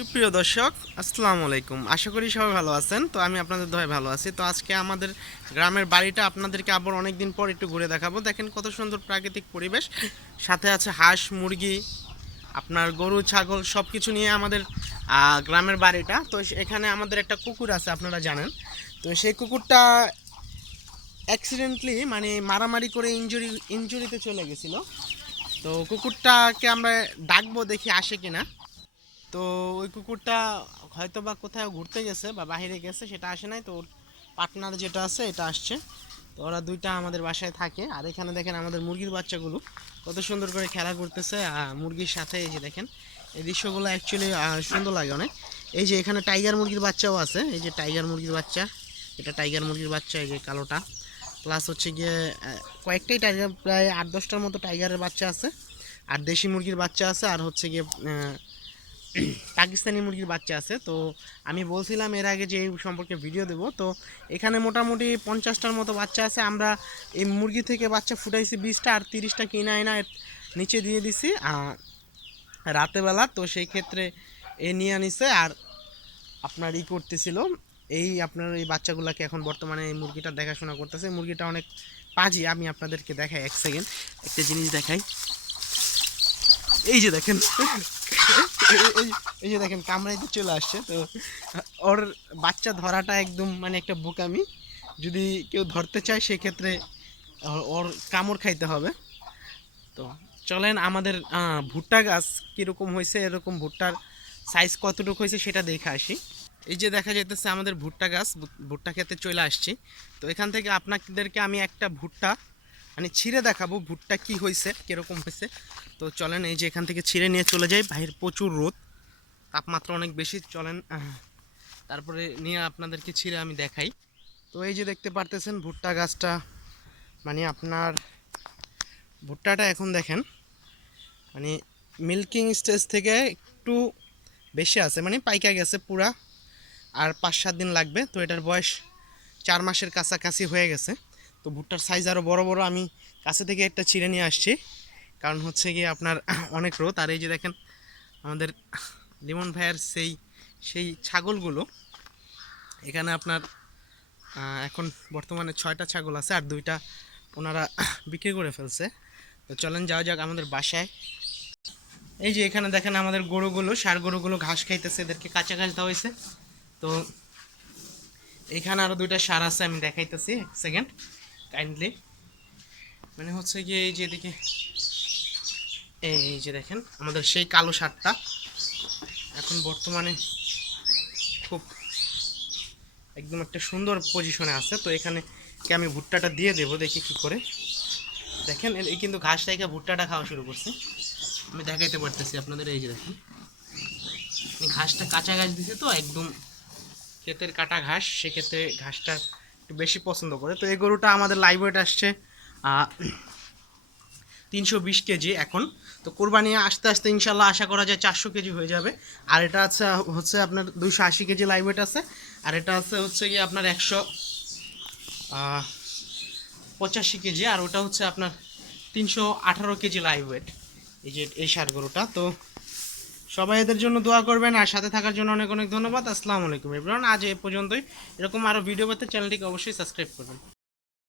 সুপ্রিয় দর্শক, আসসালামু আলাইকুম। আশা করি সবাই ভালো আছেন। তো আমি আপনাদের দোয়ায় ভালো আছি। তো আজকে আমাদের গ্রামের বাড়িটা আপনাদেরকে আবার অনেক দিন পর একটু ঘুরে দেখাবো। দেখেন কত সুন্দর প্রাকৃতিক পরিবেশ, সাথে আছে হাঁস মুরগি, আপনার গরু ছাগল সব কিছু নিয়ে আমাদের গ্রামের বাড়িটা। তো এখানে আমাদের একটা কুকুর আছে, আপনারা জানেন। তো সেই কুকুরটা অ্যাক্সিডেন্টলি মানে মারামারি করে ইনজুরিতে চলে গেছিলো। তো কুকুরটাকে আমরা ডাকবো, দেখি আসে কিনা। তো ওই কুকুরটা হয়তো বা কোথাও ঘুরতে গেছে বা বাইরে গেছে, সেটা আসে নাই। তো ওর পার্টনার যেটা আছে এটা আসছে। তো ওরা দুইটা আমাদের বাসায় থাকে। আর এখানে দেখেন আমাদের মুরগির বাচ্চাগুলো কত সুন্দর করে খেলা করতেছে মুরগির সাথে। এই যে দেখেন, এই দৃশ্যগুলো অ্যাকচুয়ালি সুন্দর লাগে অনেক। এই যে এখানে টাইগার মুরগির বাচ্চাও আছে। এই যে টাইগার মুরগির বাচ্চা, এটা টাইগার মুরগির বাচ্চা, এই যে কালোটা। প্লাস হচ্ছে গিয়ে কয়েকটাই টাইগার, প্রায় 8-10টার মতো টাইগারের বাচ্চা আছে। আর দেশি মুরগির বাচ্চা আছে, আর হচ্ছে গিয়ে পাকিস্তানি মুরগির বাচ্চা আছে। তো আমি বলছিলাম এর আগে যে এই সম্পর্কে ভিডিও দেবো। তো এখানে মোটামুটি 50টার মতো বাচ্চা আছে। আমরা এই মুরগি থেকে বাচ্চা ফুটাইছি 20টা, আর 30টা কিনা এনা নিচে দিয়ে দিছি রাতেবেলা। তো সেই ক্ষেত্রে এ নিয়ে নিছে আর আপনার করতেছিল এই আপনার এই বাচ্চাগুলোকে এখন বর্তমানে এই মুরগিটা দেখাশোনা করতেছে। মুরগিটা অনেক পাজি, আমি আপনাদেরকে দেখাই, এক সেকেন্ড একটা জিনিস দেখাই। এই যে দেখেন, এই যে দেখেন কামড়াইতে চলে আসছে। তো ওর বাচ্চা ধরাটা একদম মানে একটা বোকামি। যদি কেউ ধরতে চায় সেক্ষেত্রে ওর কামড় খাইতে হবে। তো চলেন আমাদের ভুট্টা গাছ কীরকম হয়েছে, এরকম ভুট্টার সাইজ কতটুকু হয়েছে সেটা দেখে আসি। এই যে দেখা যাইতেছে আমাদের ভুট্টা গাছ, ভুট্টা খেতে চলে আসছি। তো এখান থেকে আপনাদেরকে আমি একটা ভুট্টা মানে ছিঁড়ে দেখাবো ভুট্টা কি হয়েছে, কীরকম হয়েছে। তো চলেন এই যে এখান থেকে ছিঁড়ে নিয়ে চলে যাই। বাইরে প্রচুর রোদ, তাপমাত্রা অনেক বেশি। চলেন তারপরে নিয়ে আপনাদেরকে ছিঁড়ে আমি দেখাই। তো এই যে দেখতে পারতেছেন ভুট্টা গাছটা, মানে আপনার ভুট্টাটা এখন দেখেন মানে মিল্কিং স্টেজ থেকে একটু বেশি আছে, মানে পাইকা গেছে পুরা। আর 5-7 দিন লাগবে। তো এটার বয়স 4 মাসের কাছাকাছি হয়ে গেছে। তো ভুট্টার সাইজ আরও বড় বড়। আমি কাছে থেকে একটা ছিঁড়ে নিয়ে আসছি, কারণ হচ্ছে গিয়ে আপনার অনেক রোদ। আর এই যে দেখেন আমাদের লিমন ভাইয়ের সেই ছাগলগুলো, এখানে আপনার এখন বর্তমানে 6টা ছাগল আছে, আর 2টা ওনারা বিক্রি করে ফেলছে। তো চলেন যাওয়া যাক আমাদের বাসায়। এই যে এখানে দেখেন আমাদের গরুগুলো, ষাঁড় গরুগুলো ঘাস খাইতেছে, এদেরকে কাঁচা ঘাস দেওয়া হয়েছে। তো এখানে আরও 2টা ষাঁড় আছে, আমি দেখাইতেছি, এক সেকেন্ড কাইন্ডলি। মানে হচ্ছে গিয়ে এই যে এদিকে এই যে দেখেন আমাদের সেই কালো ষাঁড়টা এখন বর্তমানে খুব একদম একটা সুন্দর পজিশনে আছে। তো এখানে আমি ভুট্টাটা দিয়ে দেবো, দেখি কি করে। দেখেন এই কিন্তু ঘাস থেকে ভুট্টাটা খাওয়া শুরু করছে, আমি দেখাইতে পারতেছি আপনাদের। এই যে দেখেন ঘাসটা কাঁচা ঘাস দিছে, তো একদম ক্ষেতের কাটা ঘাস, সেক্ষেত্রে ঘাসটা একটু বেশি পছন্দ করে। তো এই গরুটা আমাদের লাইভ ওয়েট আসছে 320 কেজি এখন। তো কোরবানি আস্তে আস্তে ইনশাল্লাহ আশা করা যায় 400 কেজি হয়ে যাবে। আর এটা হচ্ছে আপনার 280 কেজি লাইভ ওয়েট আছে। আর এটা হচ্ছে গিয়ে আপনার 185 কেজি। আর ওটা হচ্ছে আপনার 318 কেজি লাইভ ওয়েট, এই যে এই ষাঁড় গরুটা। তো সবাই এদের জন্য দোয়া করবেন, আর সাথে থাকার জন্য অনেক অনেক ধন্যবাদ। আসসালামু আলাইকুম এভরিওয়ান, আজ এ পর্যন্তই। এরকম আরও ভিডিও পেতে চ্যানেলটিকে অবশ্যই সাবস্ক্রাইব করবেন।